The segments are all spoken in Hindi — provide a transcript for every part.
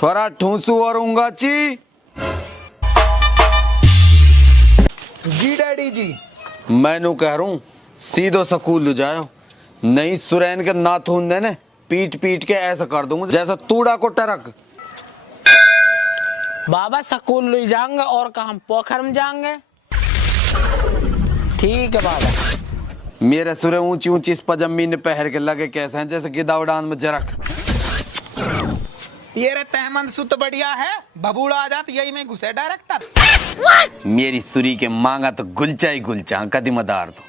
छोरा ठूसू और उंगाची। जी डैडी जी। मैनू कह रहा हूँ सीधो स्कूल ले जाओ, नहीं सुरैन के नाथून ने पीट पीट के ऐसा कर दूंगा जैसा तूड़ा को टरक। बाबा स्कूल ले जाएंगे और कहा हम पोखर में जाएंगे। ठीक है बाबा। मेरे सुरे ऊंची ऊंची इस पजमीन पहर के लगे कैसे हैं जैसे गिदा उड़ान में जरक। ये रे तहमंद सुत बढ़िया है, बबूड़ा आ जात यही में घुसे डायरेक्टर। मेरी सुरी के मांगा तो गुलचा ही गुलचा कदी मदार तो।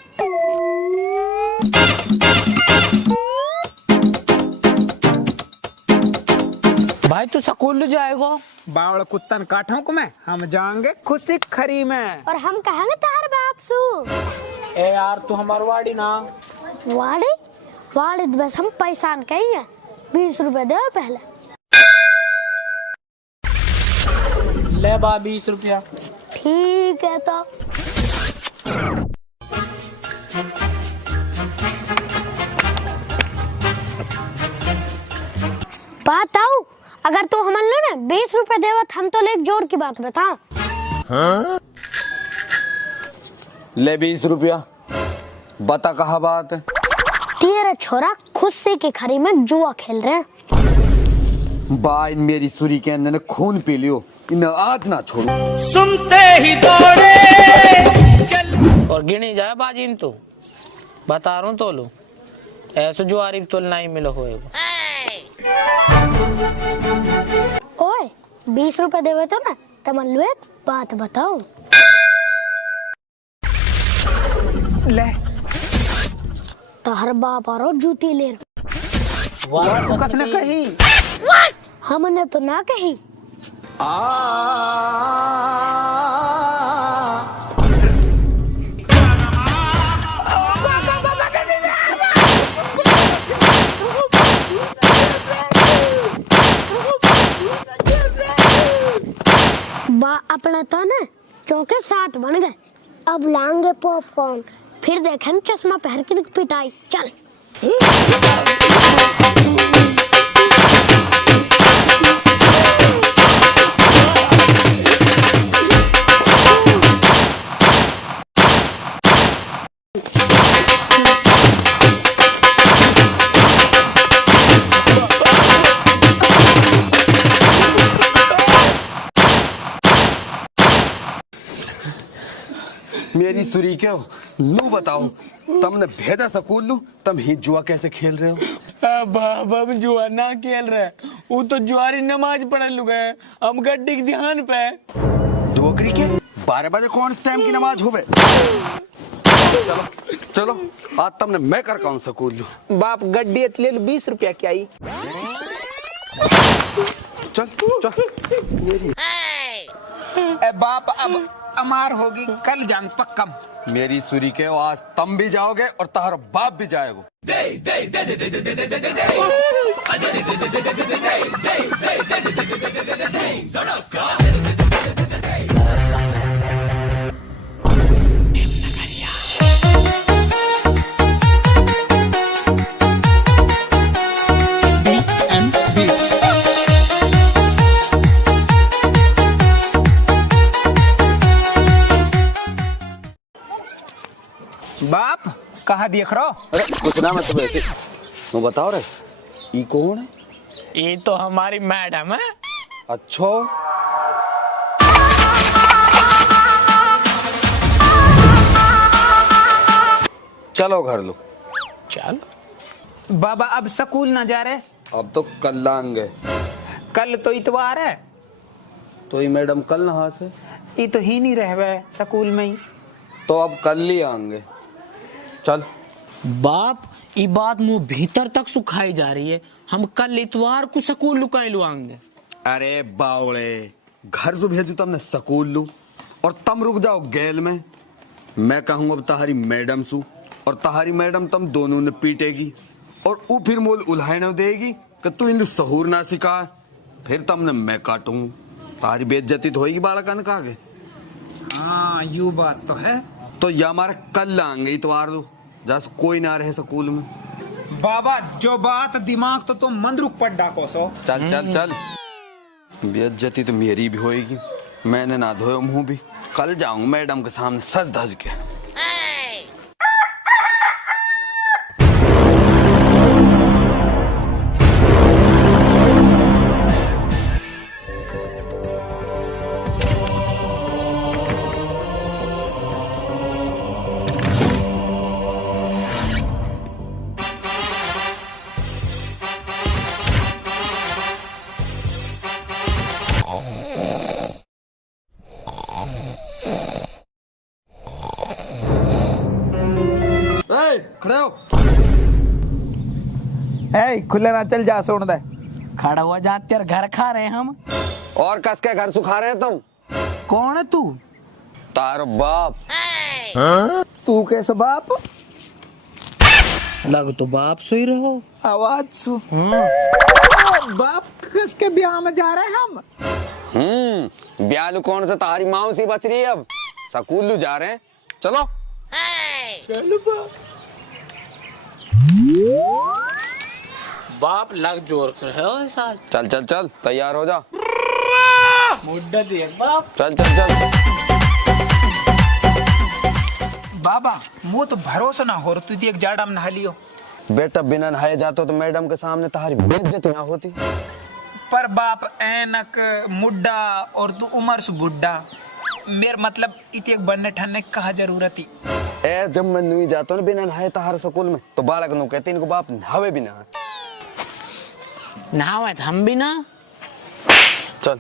भाई तू स्कूल ले जाएगा? बावड़ कुत्तन काठों को मैं हम जाएंगे खुशी खरी में। और हम कहेंगे तार बाप सु। ए यार तू हमार वाड़ी ना। वाड़ी वाड़ी बस हम पैसा न कहिए, 20 रुपए दे पहले। ले बा 20 रुपया। ठीक है तो बात आओ, अगर तू हमन लो ना 20 रुपए देवत हम तो ले जोर की बात बताओ। हाँ? ले 20 रुपया बता कहा बात है। तेरा छोरा खुद से के खरी में जुआ खेल रहे हैं। बाई मेरी सुरी के अंदर ने खून पी लियो, इन्हें आज ना छोड़ो। सुनते ही दौड़े चल। और गिनी जाए बाजीन तो बता रहा हूँ तो लो ऐसे जो आरिफ तो नहीं मिला होएगा। ओए 20 रुपए देवे तो ना तमन लो एक बात बताओ। ले तो हर बाप आरो जूती ले कसने कही। हमने तो ना कही। बा अपना तो ना चौके 60 बन गए, अब लाएंगे पॉपकॉर्न, फिर देखेंगे चश्मा पहन के पिटाई। चल मेरी सुरी क्यों लू बताओ, तुमने भेदा स्कूल लू तुम ही जुआ कैसे खेल रहे हो? बाबा हम जुआ ना खेल रहे, वो तो जुआरी नमाज पढ़ लुगे, हम गड्डी के ध्यान पे। डोकरी के 12 बजे कौन सी टाइम की नमाज होवे? चलो चलो आज तुमने मैं कर कौन स्कूल लू। बाप गड्डी ले 20 रुपया की आई। चल चल मेरी ए बाप अब अमार होगी, कल जांग पक्कम। मेरी सुरी के आज तुम भी जाओगे और तुम्हारा बाप भी जाएगा। बाप कहा देख रहा हो? अरे कुछ ना मैं तुम्हें वो बताओ रे ई कौन है? ये तो हमारी मैडम है। अच्छा चलो घर लो। चल बाबा अब स्कूल ना जा रहे? अब तो कल लाएंगे। कल तो इतवार है। तो ये मैडम कल नहा से ये तो ही नहीं रहे स्कूल में ही। तो अब कल ही आएंगे। चल बाप ये बात मुंह भीतर तक सुखाई जा रही है, हम कल इतवार को स्कूल लुकाई लुआएंगे। अरे बावड़े घर से भेजू तुमने स्कूल लू और तुम रुक जाओ गैल में। मैं कहूँ अब तहारी मैडम सू और तहारी मैडम तुम दोनों ने पीटेगी और वो फिर मोल उल्हाई न देगी कि तू इन सहूर ना सिखा, फिर तुमने मैं काटूं, तारी बेइज्जती तो होगी बालकन का आगे। हाँ यू बात तो है। तो ये हमारा कल लाएंगे इतवार दो जस कोई ना रहे स्कूल में। बाबा जो बात दिमाग तो तुम मंदरुक पड़ डाको सो। चल चल चल बेइज्जती तो मेरी भी होएगी। मैंने ना धोया मुंह भी, कल जाऊं मैडम के सामने सज धज के। खड़े हो। ए खुले ना चल जा सुन दे। खड़ा हुआ जा, तेरे घर खा रहे हैं हम। और कस के घर सुखा रहे हैं तुम? कौन है तू? तारो बाप। तू कैसे बाप? लग तो बाप सो ही रहो। आवाज सु बाप किसके ब्याह में जा रहे हैं हम? ब्यालू कौन सा तारी माँ सी बच रही है अब। स्कूल जा रहे हैं, चलो। चलो बाप। बाप लग जोर कर है ऐसा। चल चल चल, तैयार हो जा। मुड्डा दिया बाप। चल चल चल। बाबा मुँह तो भरोसा ना हो रहा, तू एक जाड़ा में नहा लियो। बेटा बिना नहाए जातो तो मैडम के सामने तारी बेइज्जती ना होती। पर बाप ऐनक मुड्डा और तू उम्र से बुड्ढा, मेर मतलब इतने बनने ठनने कहा जरूरत ही। ए जब मैं नुई जाता ना बिना नहाए तार स्कूल में, तो बालक नु कहते इनको बाप नहावे भी ना। नहावे हम भी ना। चल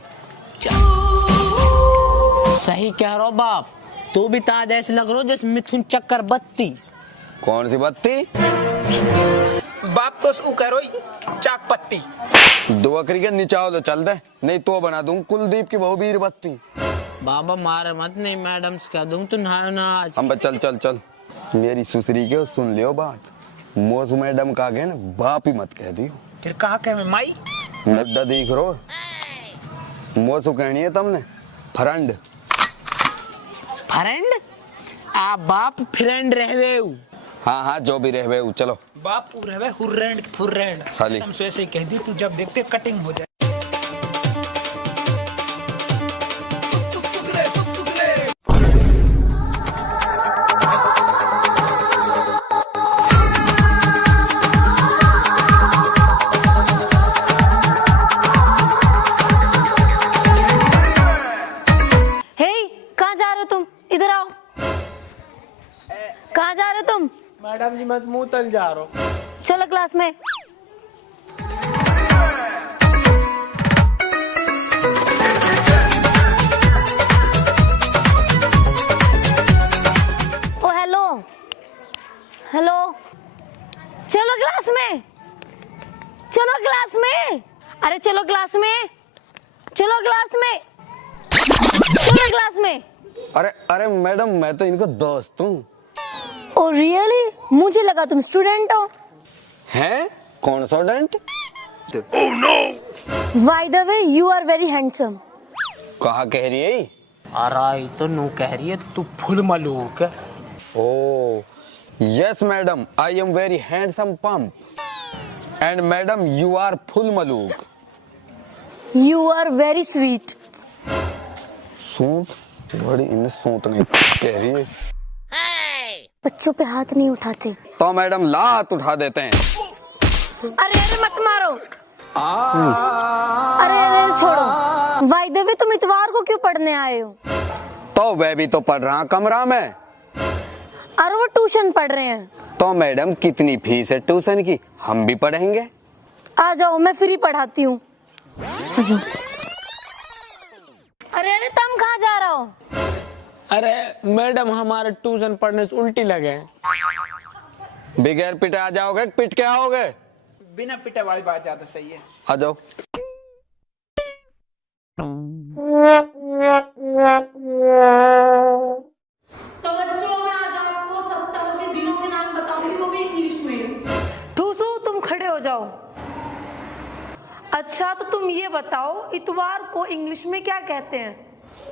सही कह रहा बाप, तू भी ताज ऐसे लग रहा जैसे मिथुन चक्कर बत्ती। कौन सी बत्ती? बाप तो ऊ करो चाक पत्ती। दो अकरी के नीचाओ तो चल दे, नहीं तो बना दूं कुलदीप की बहू बीर बत्ती। बाबा मारे मत, नहीं मैडम से कह दूं तू नहायो ना आज। हम चल चल चल। मेरी सुसरी के सुन लियो बात, मोसू मैडम का गए ना बाप ही मत कह दियो। फिर कहा कह मैं माई नड्डा देख रो। मोसू कहनी है तुमने फ्रेंड। फ्रेंड? आ बाप फ्रेंड रहवे। हाँ हाँ जो भी रहवे चलो। बाप रहवे हुर्रेंड फुर्रेंड। खाली हम से ऐसे ही कह दी, तू जब देखते कटिंग हो जाए। कहाँ जा रहे हो तुम? मैडम जी मैं मुंह तल जा रहा हूँ। चलो क्लास में। ओ हेलो हेलो, चलो क्लास में, चलो क्लास में, अरे चलो क्लास में, चलो क्लास में, चलो क्लास में। अरे अरे मैडम मैं तो इनको दोस्त हूँ। Oh really? मुझे लगा तुम स्टूडेंट हो। हैं? कौन student? Oh no. By the way you are very handsome. कहा कह रही है? अरे तो नो कह रही है तू फुल मलूक है। Oh yes madam, I am very handsome pump and madam you are full मलूक। You are very sweet. Suit बड़ी इन सूट नहीं कह रही है। बच्चों पे हाथ नहीं उठाते। तो मैडम लात उठा देते हैं। अरे अरे मत मारो। अरे अरे छोड़ो। बाय द वे तुम इतवार को क्यों पढ़ने आए हो? तो वह भी तो पढ़ रहा कमरा में। अरे वो ट्यूशन पढ़ रहे हैं। तो मैडम कितनी फीस है ट्यूशन की? हम भी पढ़ेंगे। आ जाओ मैं फ्री पढ़ाती हूँ। अरे अरे तुम कहाँ जा रहे हो? अरे मैडम हमारे ट्यूशन पढ़ने से उल्टी लगे। बगैर पिटे आ जाओगे, पिट के आओगे? बिना पिटे वाली बात ज्यादा सही है। आ जाओ। तो बच्चों मैं आज आपको सप्ताह के दिनों के नाम बताऊंगी, वो भी इंग्लिश में। ठूसू तुम खड़े हो जाओ। अच्छा तो तुम ये बताओ इतवार को इंग्लिश में क्या कहते हैं?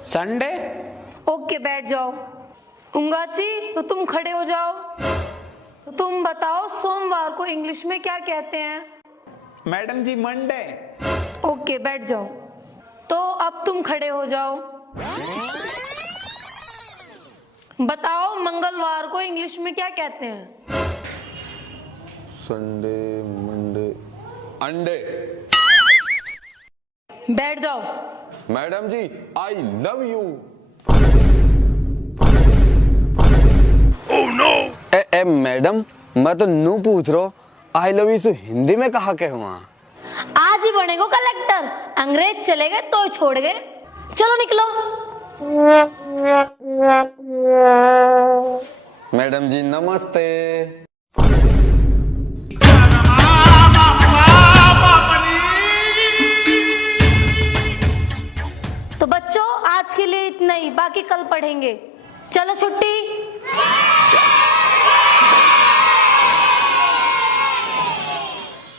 संडे। ओके बैठ जाओ। उंगाची तो तुम खड़े हो जाओ। तो तुम बताओ सोमवार को इंग्लिश में क्या कहते हैं? मैडम जी मंडे। ओके बैठ जाओ। तो अब तुम खड़े हो जाओ। बताओ मंगलवार को इंग्लिश में क्या कहते हैं? संडे, मंडे, अंडे। बैठ जाओ। Madam ji, I love you. ए मैडम, मैं तो नू पूछ रहा हूँ, आई लव यू हिंदी में कहा कहूँ? आज ही बनेगो कलेक्टर, अंग्रेज चले गए तो छोड़ गए। चलो निकलो। मैडम जी नमस्ते। तो बच्चों आज के लिए इतना ही, बाकी कल पढ़ेंगे। चलो छुट्टी।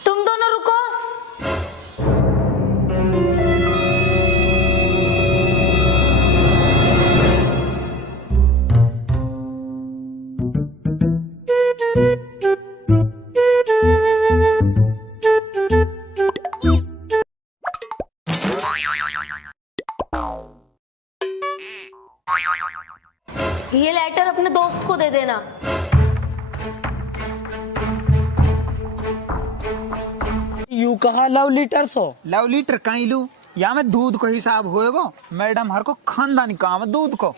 तुम दोनों रुको। ये लेटर अपने दोस्त को दे देना। यू कहा love litre so? Love litre कहीं लू, या में दूध को हिसाब होएगो। मैडम हर को खानदानी काम है दूध को।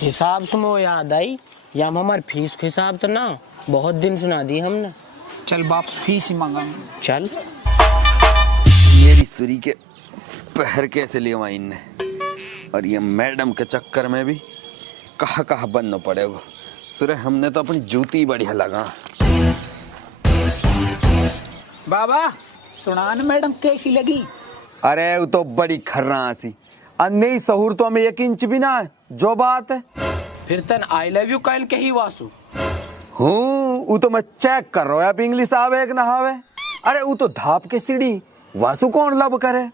हिसाब से मुझे याद आई, या हमारी फीस के हिसाब तो ना बहुत दिन सुना दी हमने। चल बाप फीस ही मांगा। चल। मेरी सुरी के पैर कैसे लिया इनने, और ये मैडम के चक्कर में भी कहाँ कहाँ बनना पड़ेगा। सुरे हमने तो अपनी जूती बढ़िया लगा। बाबा सुनान मैडम कैसी लगी? अरे वो तो बड़ी खर्रासी, नहीं सहूर तो हमें 1 इंच भी ना है, जो बात है। फिर तन आई लव यू कल के ही वासु। हूँ वो तो मैं चेक कर रहा हूँ, आप इंग्लिश आवे कि ना आवे। अरे वो तो धाप के सीढ़ी वासु कौन लब करे।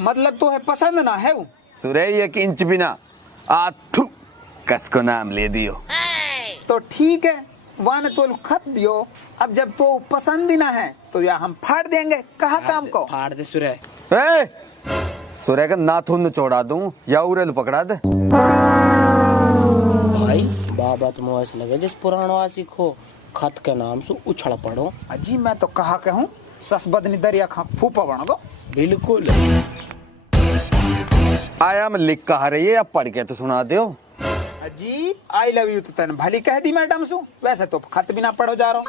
मतलब तो है पसंद ना है वो? सुरे 1 इंच भी ना। आथू कस को नाम ले दियो। तो ठीक है, वन तो खत दियो। अब जब तो पसंद ही ना है तो या हम फाड़ देंगे, कहा काम को। फाड़ दे सुरे। सुरे का नाथुन चौड़ा दूं या उरेल पकड़ा दे। भाई बाबा तुम ऐसे लगे जिस पुराना सीखो खत के नाम से उछल पड़ो। अजी मैं तो कहा के हूँ ससबदनी दरिया खा फूफा बन गो। बिल्कुल। आया मैं लिख कहा रही है, अब पढ़ के तो सुना दो। अजी आई लव यू तो तन भली कह दी मैडम सु, वैसे तो खत भी ना पढ़ो जा रहा हूँ।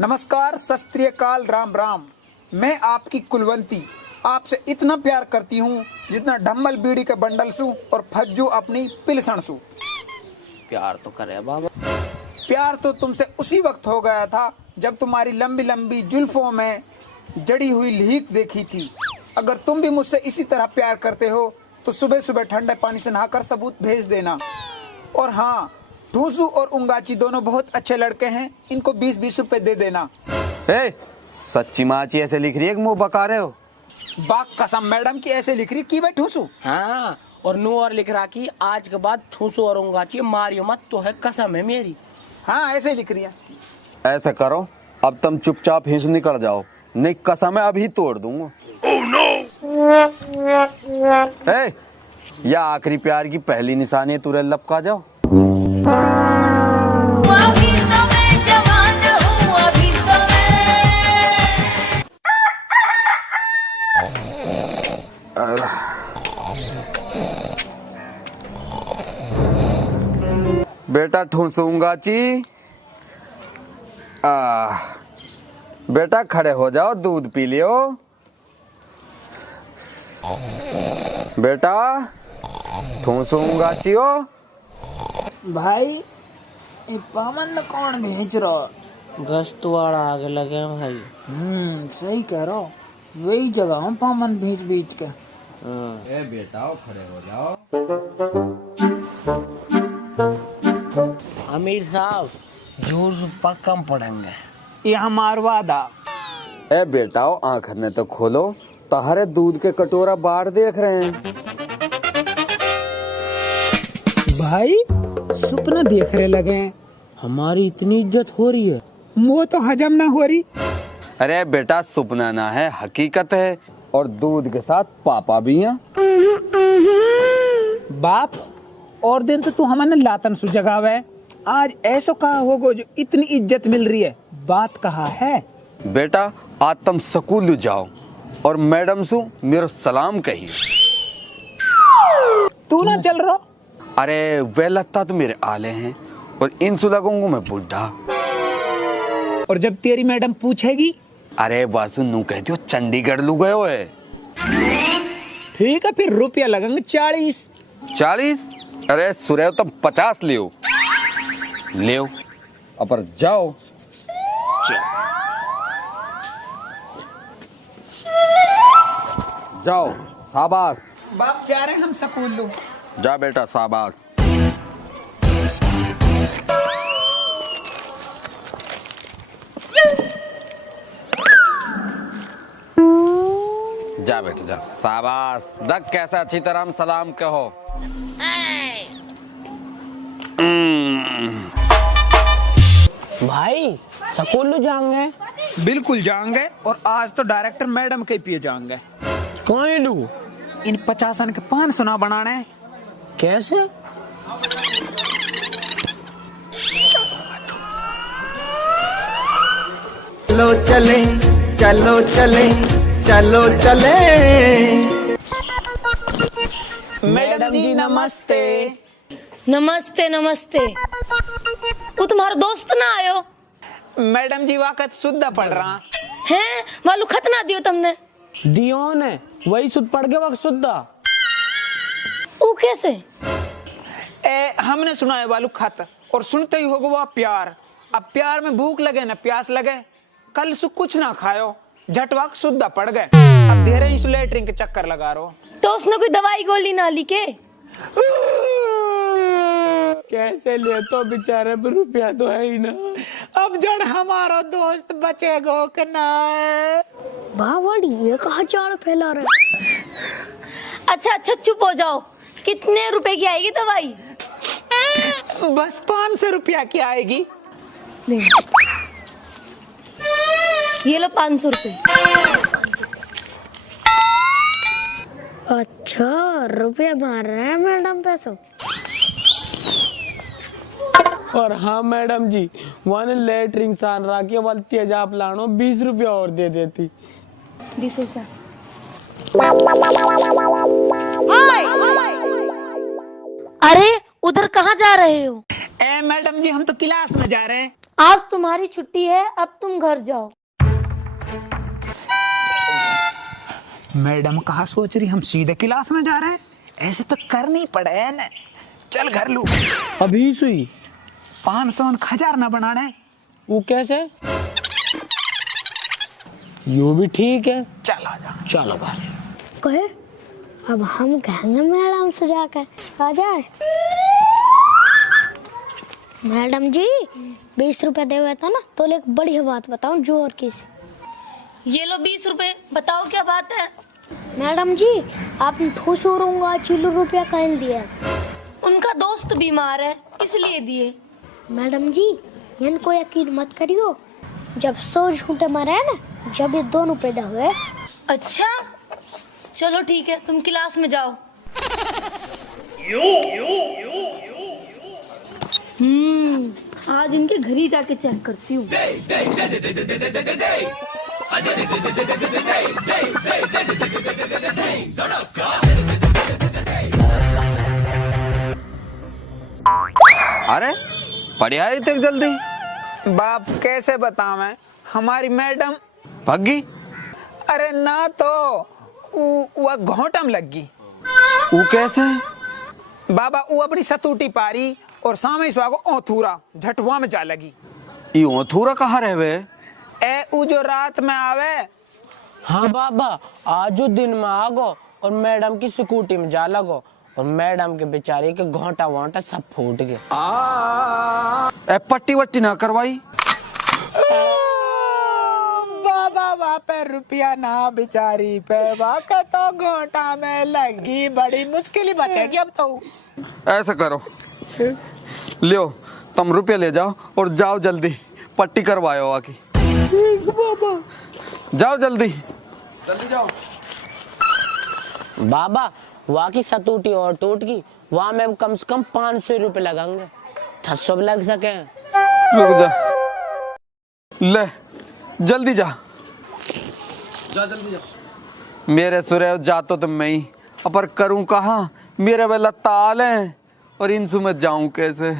नमस्कार, सत श्री अकाल, राम राम। मैं आपकी कुलवंती आपसे इतना प्यार करती हूँ जितना ढम्मल बीड़ी के बंडल सु और फज्जू अपनी पिलसण सु। प्यार तो करे बाबा। प्यार तो तुमसे उसी वक्त हो गया था जब तुम्हारी लंबी लंबी जुल्फों में जड़ी हुई लीक देखी थी। अगर तुम भी मुझसे इसी तरह प्यार करते हो तो सुबह सुबह ठंडे पानी से नहाकर सबूत भेज देना। और हाँ, ठूसू और उंगाची दोनों बहुत अच्छे लड़के हैं, इनको 20-20 रुपए दे देना। सच्ची माची ऐसे लिख रही है कि मुंह बका रहे हो? बाग कसम मैडम की ऐसे लिख रही की भाई ठूसू। हाँ, और नू और लिख रहा कि आज के बाद ठूसू और उंगाची मारियो मत, तो है कसम है मेरी। हाँ ऐसे लिख रही है। ऐसा करो, अब तुम चुपचाप हिंस निकल जाओ, नहीं कसम है अभी तोड़ दूंगा। या आखिरी प्यार की पहली निशानी तुरे लपका जाओ। बेटा ठूसूंगा ची। बेटा खड़े हो जाओ, दूध पी लियो। बेटा ठूसूंगा चियो। भाई पावन ने कौन भेज रहा? गश्त वाला आगे लगे भाई। सही कह रहा, वही जगह हम पावन भेज भेज के। ए बेटा खड़े हो जाओ। अमीर साहब जूस पर कम पड़ेंगे, ये हमारा वादा। ए बेटा आंख में तो खोलो, तहारे दूध के कटोरा बाहर देख रहे हैं। भाई सपना देख रहे लगे हैं। हमारी इतनी इज्जत हो रही है, वो तो हजम ना हो रही। अरे बेटा सपना ना है, हकीकत है। और दूध के साथ पापा भी हैं। बाप और दिन तो तू हमने लातन सु जगावे, आज ऐसो कहा होगो जो इतनी इज्जत मिल रही है, बात कहा है। बेटा आज तुम स्कूल जाओ और मैडम सु मेरा सलाम कहिए। तू ना चल रहा। अरे वे लगता तो मेरे आले हैं और इनसु लगूंगा मैं बुढ़ा। और जब तेरी मैडम पूछेगी, अरे वासु नू कहती हो चंडीगढ़ लू गए है। ठीक है फिर रुपया लगेंगे 40। 40? अरे सुरेव तुम 50 लियो लियो अपर जाओ। जाओ शाबाश। बाप जा रहे हैं हम स्कूल लो। जा बेटा शाबाश। जा बेटा जा शाबाश। दक कैसा अच्छी तरह हम सलाम कहो। भाई स्कूल जाएंगे? बिल्कुल जाएंगे और आज तो डायरेक्टर मैडम के पिए जाएंगे। कौन लू? इन 50 के 500 ना बनाने। कैसे? चलो चले चलो चले चलो चले। मैडम जी नमस्ते। नमस्ते नमस्ते। वो तुम्हारा दोस्त ना आयो? मैडम जी वाकत शुद्ध पढ़ रहा है, वालू खत ना दियो तुमने? दियो ने वही सुध पड़ गया वक्त सुद्धा। वो कैसे? हमने सुना है वालू खत और सुनते ही होगा वो प्यार। अब प्यार में भूख लगे ना प्यास लगे, कल सु कुछ ना खायो झट वक्त शुद्ध पड़ गए। अब धीरे इंसुलेटरिंग के चक्कर लगा रो। तो उसने कोई दवाई गोली ना ली के? कैसे ले तो बेचारे पर रुपया तो है ही ना। अब जड़ हमारा दोस्त बचेगो कि ना। बावड़ी ये कहा चाड़ फैला रहे। अच्छा अच्छा चुप हो जाओ। कितने रुपए की आएगी दवाई? बस 500 रुपया की आएगी। ये लो 500 रुपए। अच्छा रुपया मार रहे हैं मैडम पैसों। और हाँ मैडम जी वन लेटरिंग सान राखी वाल तेजाब लानो 20 रुपया और दे देती। 20 रुपया। अरे उधर कहाँ जा रहे हो? मैडम जी हम तो क्लास में जा रहे हैं। आज तुम्हारी छुट्टी है, अब तुम घर जाओ। मैडम कहा सोच रही हम सीधे क्लास में जा रहे हैं, ऐसे तो करनी पड़े है ना। चल घर लू। अभी सुई 500 1000 ना बनाने। वो कैसे? यो भी ठीक है। चल आ जा। चलो भाई। कहे अब हम कहेंगे मैडम से जाकर आ जाए। मैडम जी 20 रुपए दे हुए था ना, तो एक बड़ी बात बताऊं जो और किसी। ये लो 20 रुपए, बताओ क्या बात है? मैडम जी आपने ठूस उरूंगा चिल्लू रुपया कहीं दिया। उनका दोस्त बीमार है इसलिए दिए। मैडम जी इनको यकीन मत करियो, जब 100 झूठे मरे ना जब ये दोनों पैदा हुए। अच्छा चलो ठीक है, तुम क्लास में जाओ। आज इनके घर ही जाके चेक करती हूँ। अरे पढ़िया ही तक जल्दी। बाप कैसे बतावें, हमारी मैडम भग्गी। अरे ना तो वह घोटम लगी। वो कैसे? बाबा वो अपनी सतूटी पारी और सामे स्वागो ओथूरा झटुआ में जा लगी। ये ओथूरा कहाँ रहवे? ऊ जो रात में आवे। हाँ बाबा आज जो दिन में आगो और मैडम की स्कूटी में जा लगो और मैडम के बेचारे के घोंटा वोंटा सब फूट गए। पट्टी वट्टी ना करवाई? बाबा वापे रुपया ना बिचारी पे वाके तो घोटा में लगी, बड़ी मुश्किल ही बचेगी अब तो। ऐसा करो लियो तुम रुपये ले जाओ और जाओ जल्दी पट्टी करवाओ आकी। जाओ जल्दी। बाबा वहाँ की सतूटी और टूट की वहाँ में कम से कम 500 रुपए लगाएंगे, 600 भी लग सके। रुक जा, ले जल्दी जा, जा जल्दी जा। मेरे सुरे जा तो मैं ही पर करूं कहाँ, मेरे वाला ताल है और इनसु में जाऊं कैसे।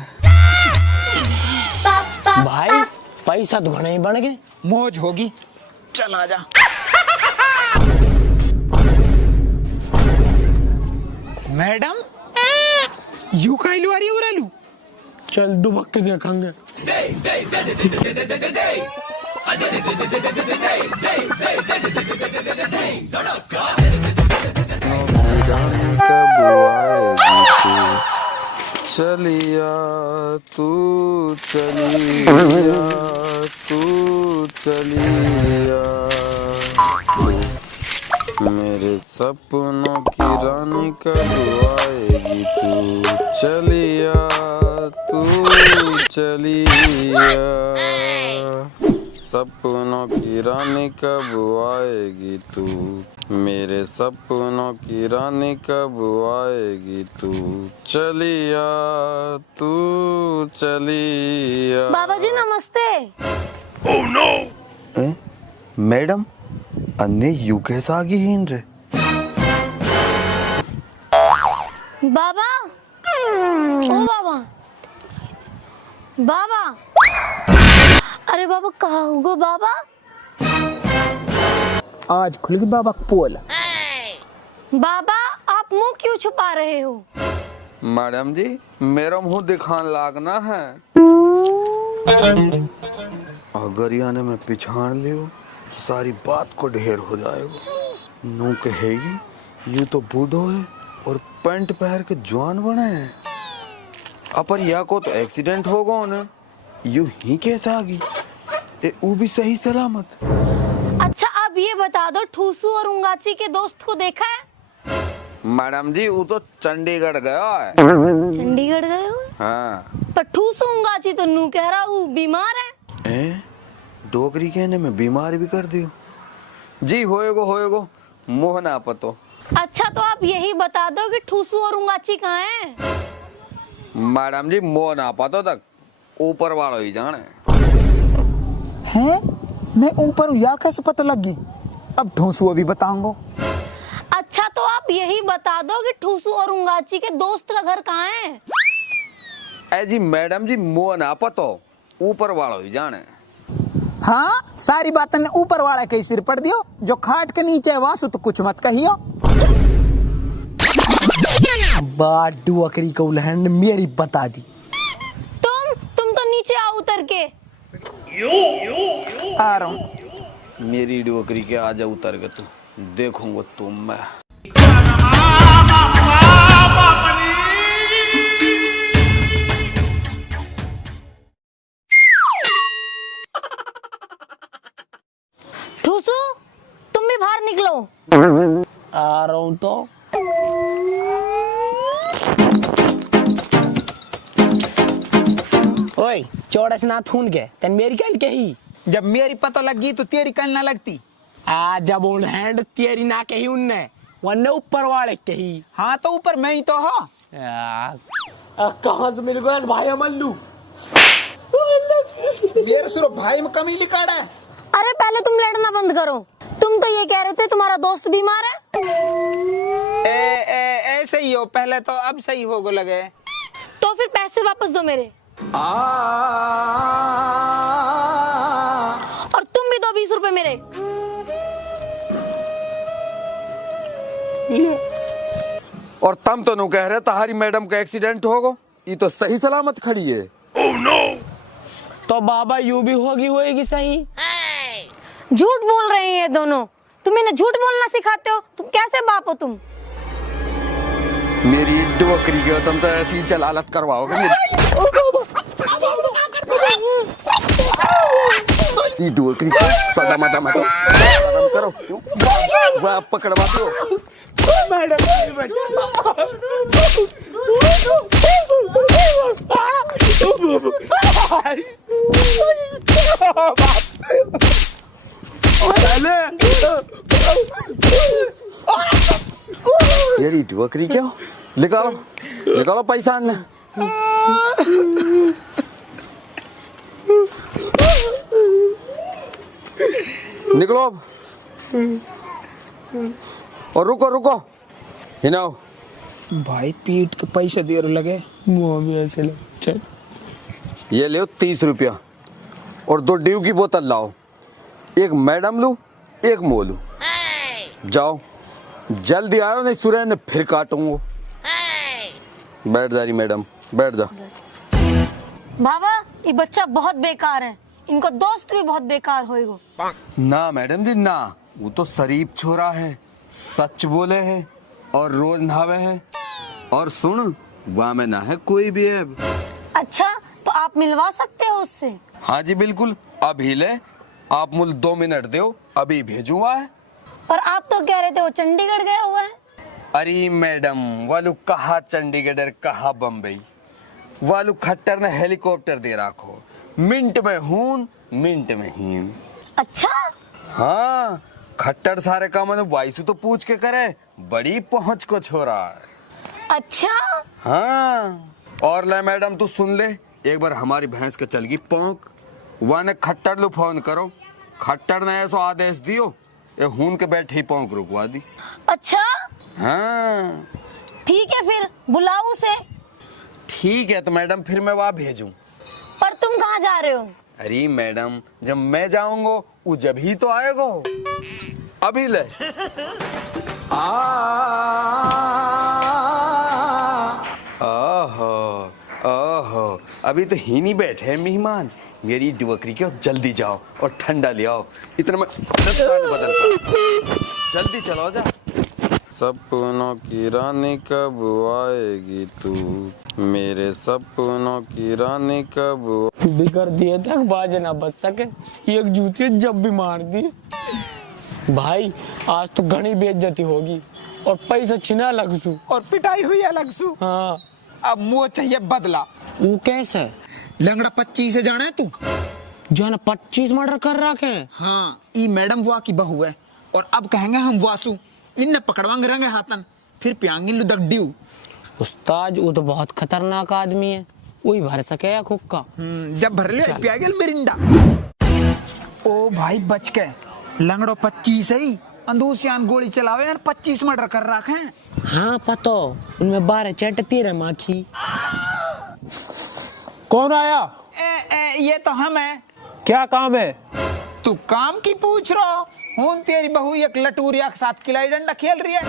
भाई पैसा तो घने ही बन गए, मौज होगी, चला जा। मैडम यू खाइलू आ रही उड़ालू, चल दुबक के देखेंगे। चलिया तू चलिया तू चलिया, मेरे सपनों की रानी कब आएगी तू। चलिया तू चलिया, सपनों की रानी कब आएगी तू, मेरे सपनों की रानी कब आएगी तू। चलिया तू चलिया। बाबा जी नमस्ते। मैडम अन्य यू कैसा आगे हीन रे। बाबा ओ बाबा, बाबा अरे बाबा कहाँ हो गो बाबा। आज खुल गई बाबा पोल। बाबा आप मुंह क्यों छुपा रहे हो। मैडम जी मेरा मुंह दिखान लागना है, अगर याने में पिछाड़ लियो तो सारी बात को ढेर हो जाएगा। नू कहेगी यू तो बूढ़ो है और पैंट पहन के जवान बने हैं, अपर या को तो एक्सीडेंट होगा ना, यू ही कैसा आ गई ए वो भी सही सलामत। अच्छा आप ये बता दो ठूसू और उंगाची के दोस्त को देखा है। मैडम जी वो तो चंडीगढ़ गया है। चंडीगढ़ गए हो। हाँ पर ठूसू उंगाची तो नू कह रहा वो बीमार है। डोगरी कहने में बीमार भी कर दियो जी। होएगो मोह ना पतो। अच्छा तो आप यही बता दो कि ठूसू और उंगाची कहाँ हैं। मैडम जी मोह ना पतो तक ऊपर वालों ही जाने हैं। मैं ऊपर हूँ या कैसे पता लगी, अब ढूंसू अभी बताऊंगा। अच्छा तो आप यही बता दो कि ठूसू और उंगाची के दोस्त का घर कहाँ है। ए जी मैडम जी मोह ना पतो, ऊपर वालों ही जाने। हाँ सारी बातें ने ऊपर वाला के सिर पड़ दियो, जो खाट के नीचे है वासु तो कुछ मत कहियो। बात डुअकरी को लहन मेरी बता दी। तुम तो नीचे आओ उतर के। आ रहा हूँ। मेरी डोकरी के आजा उतर के तू देखूंगा तुम मैं। ठूसू तुम भी बाहर निकलो। आ रहा हूँ तो। ओए चौड़स ना थून के तन मेरी कल के ही, जब मेरी पता लगी तो तेरी कल ना लगती। आ जब ओल्ड हैंड तेरी ना कही उनने वरने ऊपर वाले कही। हाँ तो ऊपर मैं ही तो हो। कहाँ से मिल गया भाई मल्लू। मेरे सुरो भाई में कमी लिकाड़ा है। अरे पहले तुम लड़ना बंद करो। तुम तो ये कह रहे थे तुम्हारा दोस्त बीमार है। ऐसे ही हो, पहले तो अब सही हो गो लगे। तो फिर पैसे वापस दो मेरे। और तुम भी दो 20 रुपए मेरे। और तम तो नु कह रहे तुम्हारी मैडम का एक्सीडेंट होगो, ये तो सही सलामत खड़ी है। तो बाबा यू भी होगी सही। झूठ बोल रहे हैं ये दोनों। तुम इन्हें झूठ बोलना सिखाते हो। तुम कैसे बाप हो तुम। मेरी डोकरी के तुम तो ऐसी जलालत करवाओगे मेरी। डोकरी को सदा मदा मत करो, पकड़वाते हो। मैडम मेरी बकरी क्यों? निकालो निकालो पैसा अन्य। निकलो अब। और रुको रुको हिनाओ। भाई पीठ के पैसे देर लगे, मुंह भी ऐसे लगे। चल ये ले 30 रुपया और 2 ड्यू की बोतल लाओ। एक मैडम लू, एक मोलू। जाओ जल्दी आओ, नहीं सुरह ने फिर काटूंगा। बैठ जा रही मैडम, बैठ जा। बाबा ये बच्चा बहुत बेकार है, इनको दोस्त भी बहुत बेकार होएगो। ना मैडम जी ना, वो तो शरीफ छोरा है, सच बोले है और रोज नहावे है। और सुन वहाँ में ना है कोई भी है। अच्छा तो आप मिलवा सकते हो उससे? हाँ जी बिल्कुल, अभी ले। आप मुझे 2 मिनट दो, अभी भेजूंगा है। पर आप तो कह रहे थे वो चंडीगढ़ गया हुआ है। अरे मैडम वालू कहा चंडीगढ़ कहा बम्बई, वालू खट्टर ने हेलीकॉप्टर दे रखो। मिनट में हून मिनट में हीन। अच्छा हाँ खट्टर सारे काम वायसु तो पूछ के करे, बड़ी पहुंच को छोरा है। अच्छा हाँ और ले मैडम तू सुन ले, एक बार हमारी भैंस के चलगी पौंक, वाने खट्टर लो फोन करो। खट्टर ने ऐसा आदेश दियो, ये हून के बैठे ही पौंक रुकवा दी। अच्छा हाँ ठीक है फिर बुलाओ उसे। ठीक है तो मैडम फिर मैं वहाँ भेजूं। पर तुम कहाँ जा रहे हो? अरे मैडम जब मैं जाऊंगा वो जब ही तो आएगा। अभी ले। ओहो ओहो अभी तो ही नहीं बैठे हैं मेहमान। मेरी डुबकरी क्यों, जल्दी जाओ और ठंडा ले आओ। इतना मैं बदल जल्दी चलो जा। सपनों की रानी कब आएगी तू, मेरे सपनों की रानी कब। बिगड़ दिए तक बाज ना बच सके, एक जूती जब भी मार दी। भाई आज तो घनी बेइज्जती होगी और पैसा छिना लगसू और पिटाई हुई अलग सु। हाँ अब मुँह चाहिए बदला। वो कैसे? लंगड़ा 25 से जाना है तू? जो है ना 25 मर्डर कर रखे हैं। हाँ ई मैडम बुआ की बहू है और अब कहेंगे हम वासु, इनने पकड़वांगे रंगे हाथन, फिर पियांगे लुदक ड्यू। उस्ताद वो तो बहुत खतरनाक आदमी है, वही भर सके या खुक्का। जब भर ले पिया गेल मिरिंडा। ओ भाई बच के, लंगड़ो 25 ही अंदूसियान गोली चलावे यार, 25 मर्डर कर रखे हैं। हाँ पतो, उनमें 12 चटती रहे माखी। कौन आया? ये तो हम हैं। क्या काम है? तू काम की पूछ रहा हूँ? तेरी बहू एक लटूरिया के साथ किलाई डंडा खेल रही है।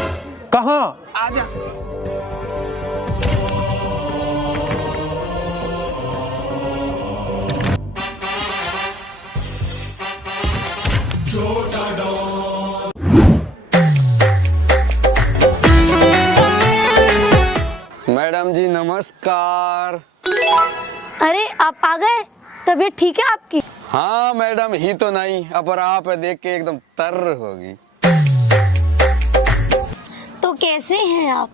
कहाँ? आजा। मैडम जी नमस्कार। अरे आप आ गए, तबीयत ठीक है आपकी? हाँ मैडम ही तो नहीं, पर आप देख के एकदम तर होगी। तो कैसे हैं आप?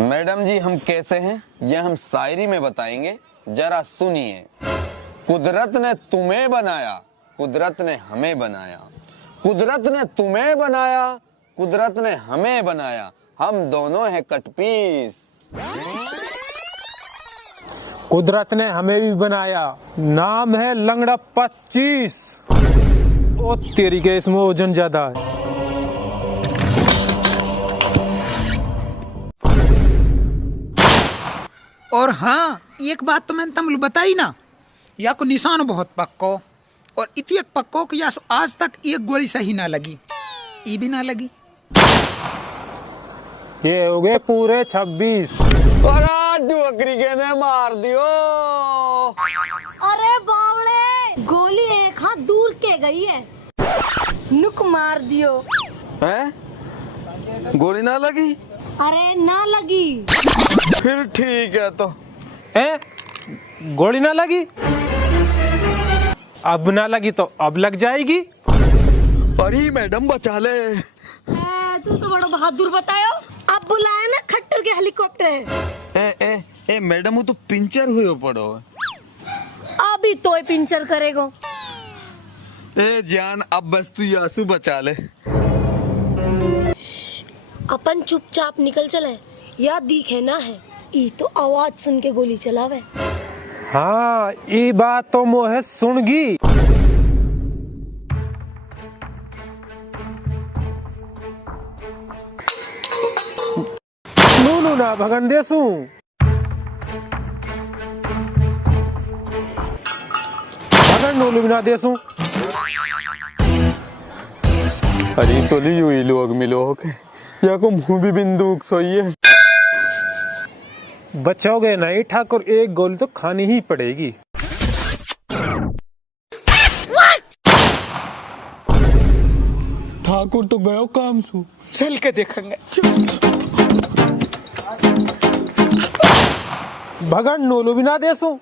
मैडम जी हम कैसे हैं ये हम शायरी में बताएंगे, जरा सुनिए। कुदरत ने तुम्हें बनाया, कुदरत ने हमें बनाया, कुदरत ने तुम्हें बनाया, कुदरत ने हमें बनाया, हम दोनों हैं कटपीस। कुदरत ने हमें भी बनाया, नाम है लंगड़ा 25। ओ तेरी के, इसमें वजन ज्यादा है। और हाँ एक बात तो मैंने तुम बताई ना, या को निशान बहुत पक्को और इतनी पक्को कि या आज तक एक गोली सही ना लगी, ये भी ना लगी। ये हो गए पूरे 26। और डुबकरी के ने मार दियो। अरे बावड़े, गोली एक हाथ दूर के गई है, नुक मार दियो। हैं? गोली ना लगी? अरे ना लगी। फिर ठीक है तो। गोली ना लगी? अब ना लगी तो अब लग जाएगी। अरे मैडम बचा ले। तू तो बड़ा बहादुर बतायो। अब बुलाया ना खट्टर के हेलीकॉप्टर। ए मैडम वो तो पिंचर हुए पड़ो। अभी तो पिंचर करेगो। ए जान अब बस तू यासु बचा ले। अपन चुपचाप निकल चले या दिखे ना है ई तो आवाज सुन के गोली चलावे। हाँ ये बात तो मोहे सुनगी। नू ना भगन देसू। भगन नूलू ना देसू। अरे तो ली हुई लोग मिलो के या को मुंह भी बंदूक सोइए। बचोगे नहीं ठाकुर, एक गोली तो खानी ही पड़ेगी। ठाकुर तो गयो काम सु। चल के देखेंगे। भगन नूलू भी ना देसू।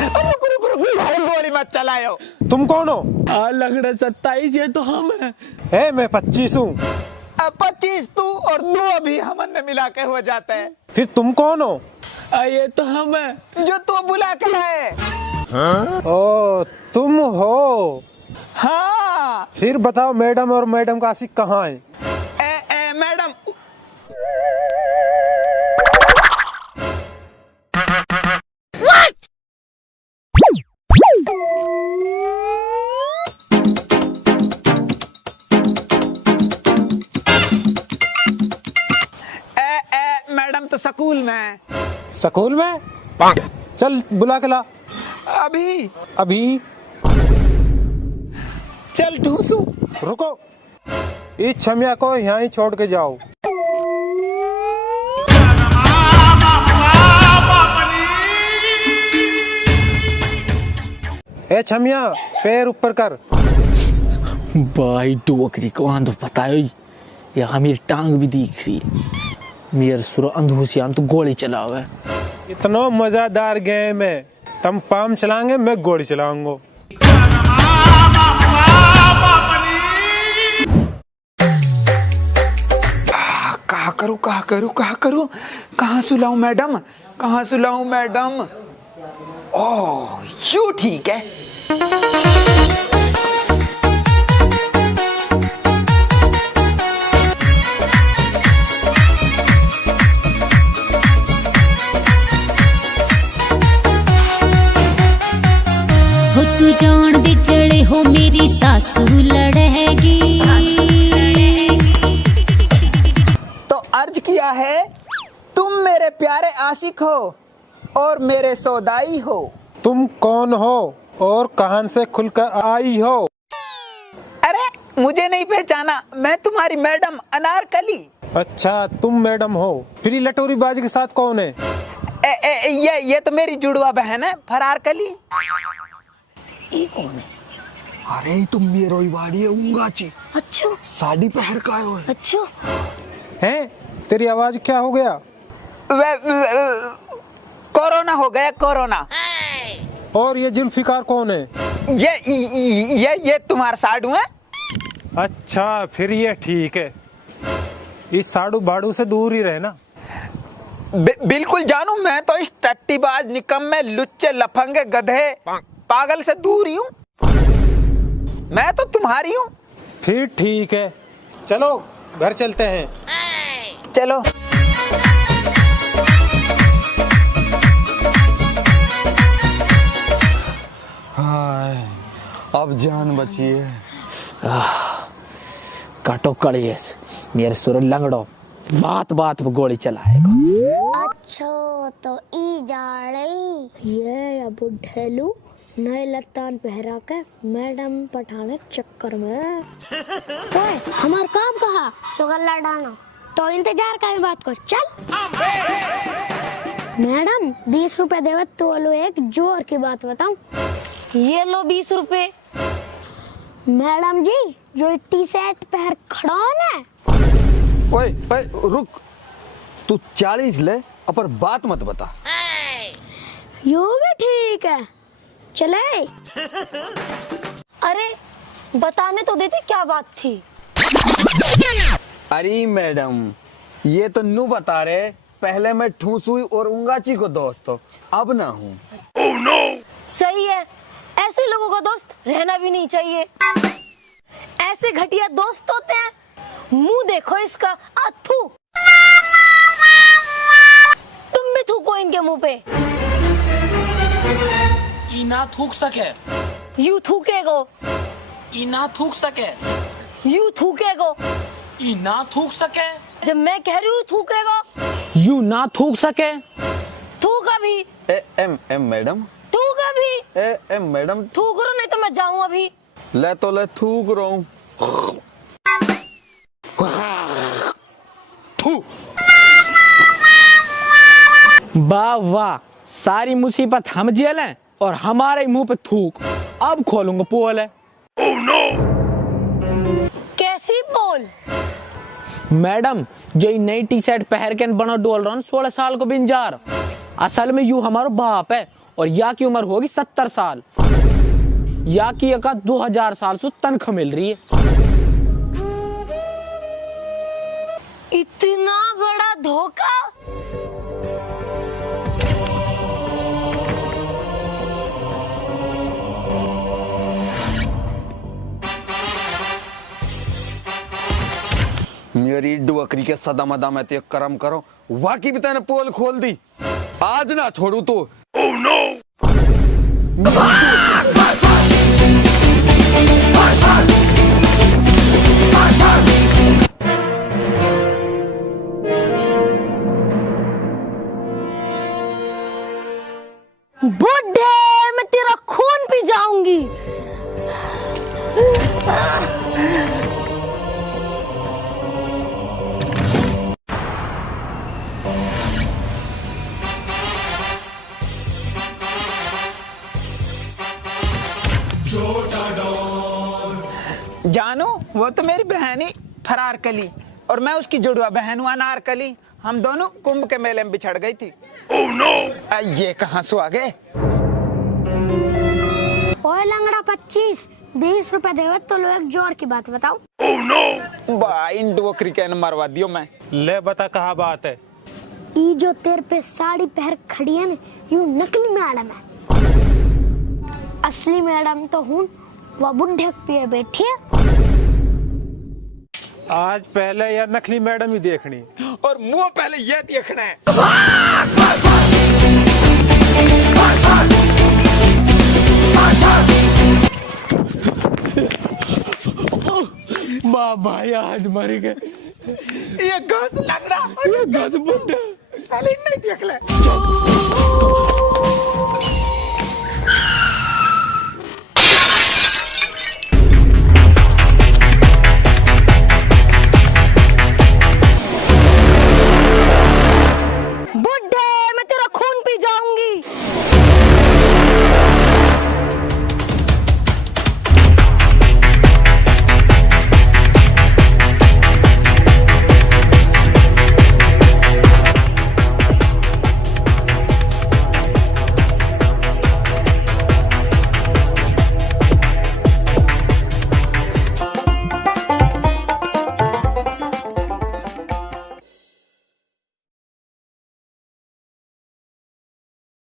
गोली मत चलाओ। तुम कौन हो? लंगड़ा 27 ये तो हम है। मैं 25 हूँ। 25 तू और 2 अभी हमने मिला के हो जाता है। फिर तुम कौन हो? ये तो हम है जो तू बुला के लाए। ओ तुम हो। हाँ फिर बताओ मैडम और मैडम का आशिक कहाँ है? मैडम मैडम तो स्कूल में। स्कूल में? चल बुला के ला। अभी चल ढूंसू। रुको, इस छमिया को यहाँ ही छोड़ के जाओ। ए छमिया पैर ऊपर कर। भाई डोकरी को आंधो बतायो यहाँ मेरी टांग भी दिख रही है। मेरे सुर अंधो से तो गोली चलावे। इतना मजेदार गेम है। तुम पाम चलाएंगे, मैं गोली चलाऊंगा। कहाँ करूँ कहाँ सुलाऊं मैडम, कहाँ सुलाऊं मैडम? ओह यू ठीक है। हो तू जान दे चढ़े हो मेरी सासू लड़ेगी। तो अर्ज किया है तुम मेरे प्यारे आशिक हो और मेरे सौदाई हो। तुम कौन हो और कहां से खुलकर आई हो? अरे मुझे नहीं पहचाना, मैं तुम्हारी मैडम अनारकली। अच्छा तुम मैडम हो। फिर ये लटोरी बाज के साथ कौन है? ये तो मेरी जुड़वा बहन है फरारकली। ये कौन है? अरे तुम मेरो ही बाड़ी है उंगाची। अच्छा साड़ी पहन का आयो है। अच्छा हैं? तेरी आवाज क्या हो गया? कोरोना हो गया कोरोना। और ये जुल्फिकार कौन है? ये तुम्हारा साडू है। अच्छा फिर ये ठीक है। इस साड़ू बाड़ू से दूर ही रहना। बिल्कुल जानू, मैं तो इस टट्टीबाज निकम्मे लुच्चे लफंगे गधे पागल से दूर ही हूँ। मैं तो तुम्हारी हूँ। फिर ठीक है, चलो घर चलते हैं। चलो। हाय अब जान बची है। काटो कड़िए मेरे सुर लंगड़ो बात बात पे गोली चलाएगा। अच्छा तो ई जा रही ये अब ढेलू नए लत्तान पहरा के मैडम पठाने चक्कर में। ओए हमार काम कहा चुगल्ला डालना, तो इंतजार का बात को चल। मैडम 20 रुपए देवे तो लो, एक जोर की बात बताऊं। ये लो 20 रुपए। मैडम जी जो टी शर्ट पहन खड़ा है। ओए रुक, तू 40 ले पर बात मत बता। यो भी ठीक है, चले। अरे बताने तो देते क्या बात थी। अरे मैडम ये तो नू बता रहे, पहले मैं ठूसुई और उंगाची को दोस्त हो, अब ना हूँ। सही है, ऐसे लोगों का दोस्त रहना भी नहीं चाहिए। ऐसे घटिया दोस्त होते हैं। मुंह देखो इसका, अथू। तुम भी थूको इनके मुंह पे। ई ना थूक सके, यू थूकेगो, ई ना थूक सके, यू थूकेगो। ई ना थूक सके, जब मैं कह रही हूँ थूकेगो, यू ना थूक सके। थूक अभी, एम मैडम, थूक अभी, एम मैडम, थूक रो नहीं तो मैं जाऊँ अभी। ले तो ले थूक रहा हूँ। वाह वाह, सारी मुसीबत हम झेलें और हमारे मुंह पे थूक। अब खोलूंगा पोल है। कैसी बोल? मैडम जो ये नई टी शर्ट पहन के बनो डोल रहा 16 साल को बिंजार, असल में यू हमारा बाप है और या की उम्र होगी 70 साल, या की एक 2000 साल से तनख्वाह मिल रही है। इतना बड़ा धोखा। मेरी डुअकरी के सदा मदा में तो करम करो, वाकई भी तेने पोल खोल दी, आज ना छोड़ू तो। oh, no! बुड्ढे, मैं तेरा खून पी जाऊंगी। जानू, वो तो मेरी बहन ही फरार कली और मैं उसकी जुड़वा बहन हूँ अनारकली। हम दोनों कुंभ के मेले में बिछड़ गई थी। oh, no! ये कहाँ से आ गए? ओए लंगड़ा 25-20 रुपए देवे तो लो, एक जोर की बात बताऊं। oh, no! भाई इन डुअकरी के मरवा दियो मैं। ले बता कहाँ बात है। ई जो तेरे पे साड़ी पहन खड़ी है ना, यू नकली मैडम है। असली मैडम तो हूँ, वो बुढ़े पे बैठी है। आज पहले यार नकली मैडम ही देखनी और मुंह पहले ये देखना है। वाह भाई, आज मर गए। ये घास लग रहा, ये घास बुड्ढा पहले नहीं देख ले।